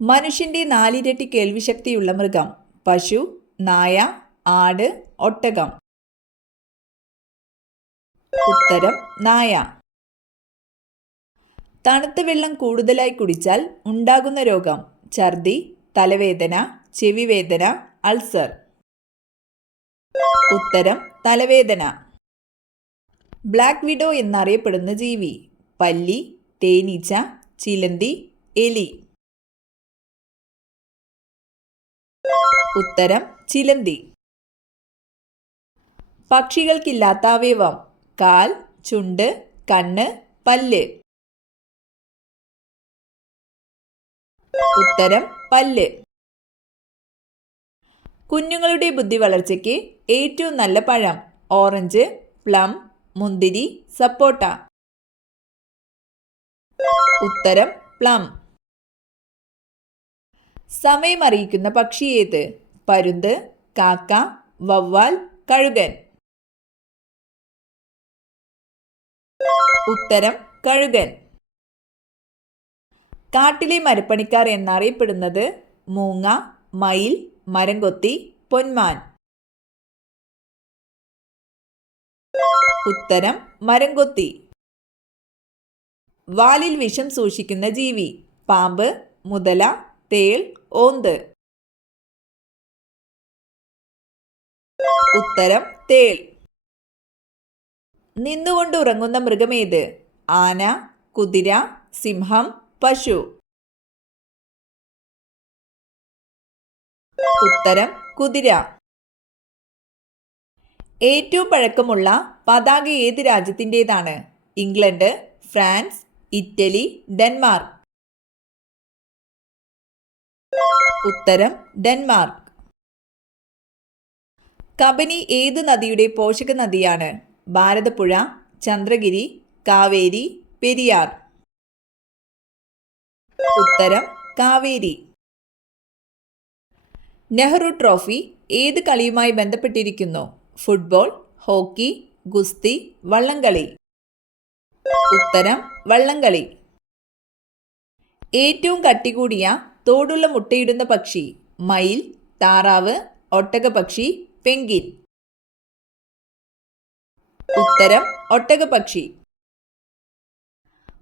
മനുഷ്യന്റെ 4 ഇരട്ടി കേൾവിശക്തിയുള്ള മൃഗം. പശു, നായ, ആട്, ഒട്ടകം. ഉത്തരം നായ. തണുത്ത വെള്ളം കൂടുതലായി കുടിച്ചാൽ ഉണ്ടാകുന്ന രോഗം. ഛർദി, തലവേദന, ചെവിവേദന, അൾസർ. ഉത്തരം തലവേദന. ബ്ലാക്ക് വിഡോ എന്നറിയപ്പെടുന്ന ജീവി. പല്ലി, തേനീച്ച, ചിലന്തി, എലി. ഉത്തരം ചിലന്തി. പക്ഷികൾക്കില്ലാത്ത അവയവം. കാൽ, ചുണ്ട്, കണ്ണ്, പല്ല്. ഉത്തരം പല്ല്. കുഞ്ഞുങ്ങളുടെ ബുദ്ധി വളർച്ചയ്ക്ക് ഏറ്റവും നല്ല പഴം. ഓറഞ്ച്, പ്ലം, മുന്തിരി, സപ്പോട്ട. ഉത്തരം പ്ലം. സമയം അറിയിക്കുന്ന പക്ഷി ഏത്? പരുന്ത്, കാക്ക, വവ്വാൽ, കഴുകൻ. ഉത്തരം കഴുകൻ. കാട്ടിലെ മരപ്പണിക്കാർ എന്നറിയപ്പെടുന്നത് മൂങ്ങ, മയിൽ, മരംകൊത്തി, പൊന്മാൻ. ഉത്തരം മരംകൊത്തി. വാലിൽ വിഷം സൂക്ഷിക്കുന്ന ജീവി. പാമ്പ്, മുതല, തേൾ, ഓന്ത്. ഉത്തരം തേൾ. നിന്നുകൊണ്ട് ഉറങ്ങുന്ന മൃഗമേത്? ആന, കുതിര, സിംഹം, പശു. ഉത്തരം കുതിര. ഏറ്റവും പഴക്കമുള്ള പതാക ഏത് രാജ്യത്തിൻ്റെതാണ്? England, France, Italy, Denmark. ഉത്തരം ഡെൻമാർക്ക്. കബനി ഏത് നദിയുടെ പോഷക നദിയാണ്? ഭാരതപ്പുഴ, ചന്ദ്രഗിരി, കാവേരി, പെരിയാർ. ഉത്തരം കാവേരി. നെഹ്റു ട്രോഫി ഏത് കളിയുമായി ബന്ധപ്പെട്ടിരിക്കുന്നു? ഫുട്ബോൾ, ഹോക്കി, ഗുസ്തി, വള്ളംകളി. ഉത്തരം വള്ളംകളി. ഏറ്റവും കട്ടി കൂടിയ തോടുള്ള മുട്ടയിടുന്ന പക്ഷി. മയിൽ, താറാവ്, ഒട്ടകപക്ഷി, പെൻഗ്വിൻ. ഉത്തരം ഒട്ടകപക്ഷി.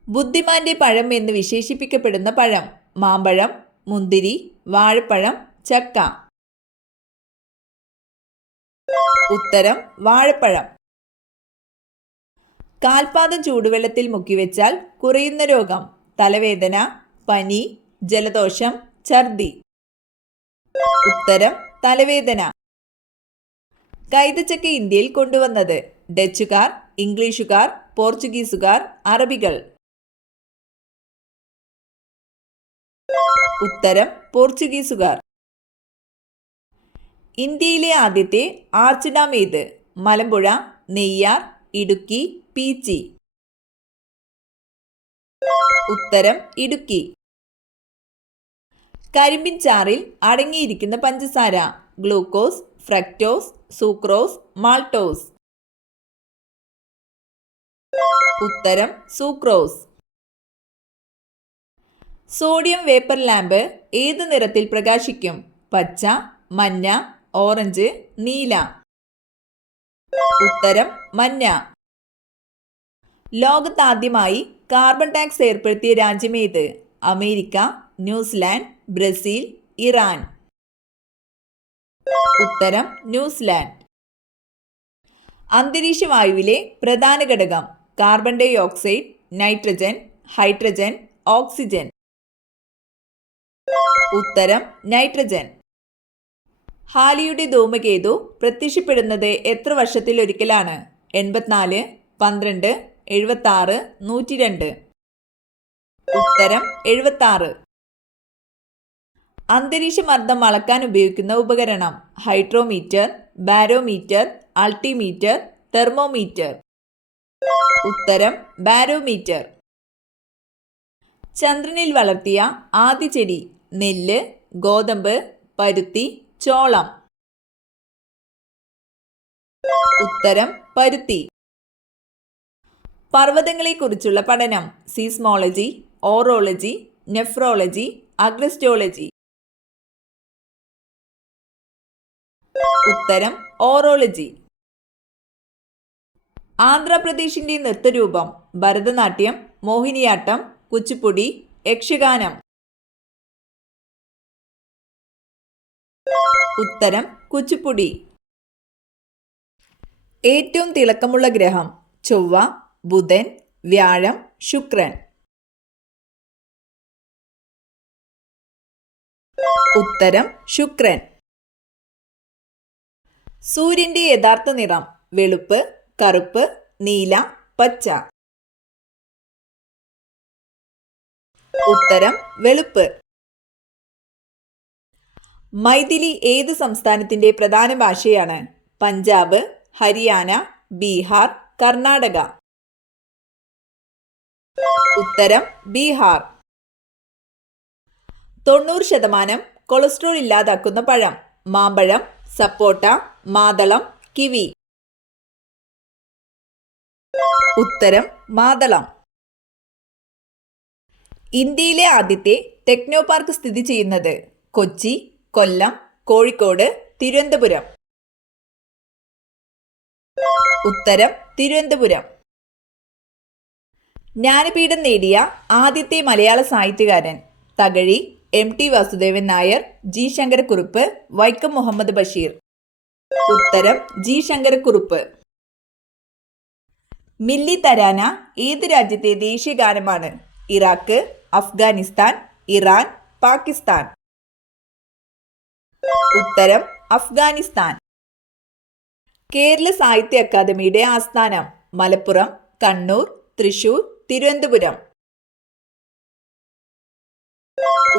ബുദ്ധിമാന്റെ പഴം എന്ന് വിശേഷിപ്പിക്കപ്പെടുന്ന പഴം. മാമ്പഴം, മുന്തിരി, വാഴപ്പഴം, ചക്ക. ഉത്തരം വാഴപ്പഴം. കാൽപാദം ചൂടുവെള്ളത്തിൽ മുക്കിവെച്ചാൽ കുറയുന്ന രോഗം. തലവേദന, പനി, ജലദോഷം, ഛർദി. ഉത്തരം തലവേദന. കൈതച്ചക്ക ഇന്ത്യയിൽ കൊണ്ടുവന്നത്? ഡച്ചുകാർ, ഇംഗ്ലീഷുകാർ, പോർച്ചുഗീസുകാർ, അറബികൾ. ഉത്തരം പോർച്ചുഗീസുകാർ. ഇന്ത്യയിലെ ആദ്യത്തെ ആർച്ച് ഡാം ഏത്? മലമ്പുഴ, നെയ്യാർ, ഇടുക്കി, പീച്ചി. ഉത്തരം ഇടുക്കി. കരിമ്പിൻ ചാറിൽ അടങ്ങിയിരിക്കുന്ന പഞ്ചസാര. Glucose, fructose, sucrose, maltose. ഉത്തരം സൂക്രോസ്. സോഡിയം വേപ്പർ ലാമ്പ് ഏത് നിറത്തിൽ പ്രകാശിക്കും? പച്ച, മഞ്ഞ, ഓറഞ്ച്, നീല. ഉത്തരം മഞ്ഞ. ലോകത്താദ്യമായി കാർബൺ ടാക്സ് ഏർപ്പെടുത്തിയ രാജ്യമേത്? America, New Zealand, Brazil, Iran. ഉത്തരം ന്യൂസിലാൻഡ്. അന്തരീക്ഷ വായുവിലെ പ്രധാന ഘടകം. Carbon dioxide, nitrogen, hydrogen, oxygen. ഉത്തരം നൈട്രജൻ. ഹാലിയുടെ ധൂമകേതു പ്രത്യക്ഷപ്പെടുന്നത് എത്ര വർഷത്തിലൊരിക്കലാണ്? 84, 12, 76, 102. ഉത്തരം 76. അന്തരീക്ഷമർദ്ദം അളക്കാൻ ഉപയോഗിക്കുന്ന ഉപകരണം. Hydrometer, barometer, altimeter, thermometer. ഉത്തരം ബാരോമീറ്റർ. ചന്ദ്രനിൽ വളർത്തിയ ആദ്യ ചെടി. നെല്ല്, ഗോതമ്പ്, പരുത്തി, ചോളം. ഉത്തരം പരുത്തി. പർവ്വതങ്ങളെക്കുറിച്ചുള്ള പഠനം. Seismology, orology, nephrology, agrostology. ഉത്തരം ഓറോളജി. ആന്ധ്രാപ്രദേശിന്റെ നൃത്തരൂപം ഭരതനാട്യം, മോഹിനിയാട്ടം, കുച്ചിപ്പുടി, യക്ഷഗാനം. ഉത്തരം കുച്ചിപ്പുടി. ഏറ്റവും തിളക്കമുള്ള ഗ്രഹം ചൊവ്വ, ബുധൻ, വ്യാഴം, ശുക്രൻ. ഉത്തരം ശുക്രൻ. സൂര്യന്റെ യഥാർത്ഥ നിറം വെളുപ്പ്, കറുപ്പ്, നീല, പച്ച. ഉത്തരം വെളുപ്പ്. മൈഥിലി ഏത് സംസ്ഥാനത്തിന്റെ പ്രധാന ഭാഷയാണ്? പഞ്ചാബ്, ഹരിയാന, ബീഹാർ, കർണാടക. ഉത്തരം ബീഹാർ. 90% കൊളസ്ട്രോൾ ഇല്ലാതാക്കുന്ന പഴം. മാമ്പഴം, സപ്പോട്ട, മാതളം, കിവി. ഉത്തരം മാതളം. ഇന്ത്യയിലെ ആദ്യത്തെ ടെക്നോ പാർക്ക് സ്ഥിതി ചെയ്യുന്നത് കൊച്ചി, കൊല്ലം, കോഴിക്കോട്, തിരുവനന്തപുരം. ഉത്തരം തിരുവനന്തപുരം. ജ്ഞാനപീഠം നേടിയ ആദ്യത്തെ മലയാള സാഹിത്യകാരൻ തകഴി, MT വാസുദേവൻ നായർ, G ശങ്കരക്കുറുപ്പ്, വൈക്കം മുഹമ്മദ് ബഷീർ. ഉത്തരം G ശങ്കരക്കുറുപ്പ്. മില്ലി തരാന ഏത് രാജ്യത്തെ ദേശീയ ഗാനമാണ്? Iraq, Afghanistan, Iran, Pakistan. ഉത്തരം അഫ്ഗാനിസ്ഥാൻ. കേരള സാഹിത്യ അക്കാദമിയുടെ ആസ്ഥാനം മലപ്പുറം, കണ്ണൂർ, തൃശൂർ, തിരുവനന്തപുരം.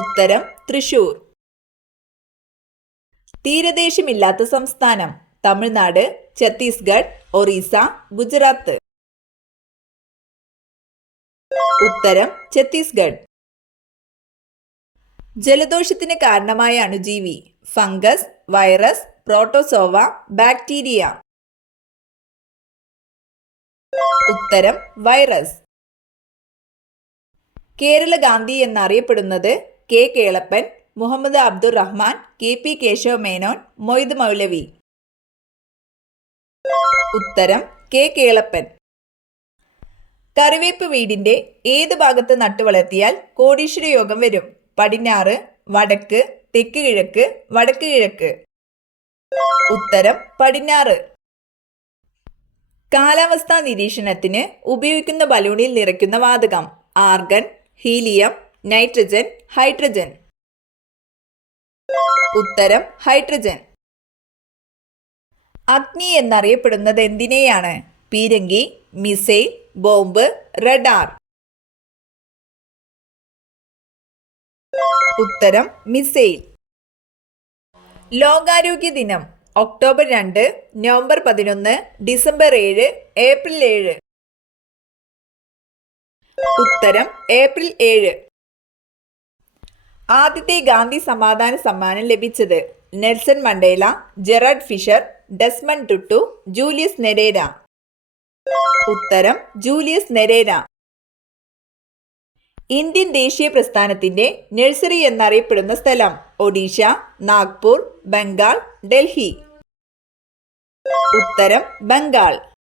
ഉത്തരം തൃശൂർ. തീരദേശമില്ലാത്ത സംസ്ഥാനം തമിഴ്നാട്, ഛത്തീസ്ഗഡ്, ഒറീസ, ഗുജറാത്ത്. ഉത്തരം ഛത്തീസ്ഗഡ്. ജലദോഷത്തിന് കാരണമായ അണുജീവി ഫംഗസ്, വൈറസ്, പ്രോട്ടോസോവ, ബാക്ടീരിയ. ഉത്തരം വൈറസ്. കേരള ഗാന്ധി എന്നറിയപ്പെടുന്നത് K കേളപ്പൻ, മുഹമ്മദ് അബ്ദുർ റഹ്മാൻ, KP കേശവ മേനോൻ, മൊയ്ദ് മൗലവി. ഉത്തരം K കേളപ്പൻ. കറിവേപ്പ് വീടിന്റെ ഏത് ഭാഗത്ത് നട്ടുവളർത്തിയാൽ കോടീശ്വര യോഗം വരും? പടിഞ്ഞാറ്, വടക്ക്, തെക്ക് കിഴക്ക്, വടക്ക് കിഴക്ക്. ഉത്തരം പടിഞ്ഞാറ്. കാലാവസ്ഥാ നിരീക്ഷണത്തിന് ഉപയോഗിക്കുന്ന ബലൂണിൽ നിറയ്ക്കുന്ന വാതകം ആർഗൺ, ഹീലിയം, നൈട്രജൻ, ഹൈഡ്രജൻ. ഉത്തരം ഹൈഡ്രജൻ. അഗ്നി എന്നറിയപ്പെടുന്നത് എന്തിനെയാണ്? പീരങ്കി, മിസൈൽ, ബോംബ്, റഡാർ. ഉത്തരം മിസൈൽ. ലോകാരോഗ്യ ദിനം ഒക്ടോബർ 2, നവംബർ 11, ഡിസംബർ 7, ഏപ്രിൽ 7. ഉത്തരം ഏപ്രിൽ 7. ആദ്യത്തെ ഗാന്ധി സമാധാന സമ്മാനം ലഭിച്ചത് Nelson Mandela, Gerhard Fischer, Desmond Tutu, Julius Nyerere. ഉത്തരം ജൂലിയസ് നെരേര. ഇന്ത്യൻ ദേശീയ പ്രസ്ഥാനത്തിന്റെ നഴ്സറി എന്നറിയപ്പെടുന്ന സ്ഥലം ഒഡീഷ, നാഗ്പൂർ, ബംഗാൾ, ഡൽഹി. ഉത്തരം ബംഗാൾ.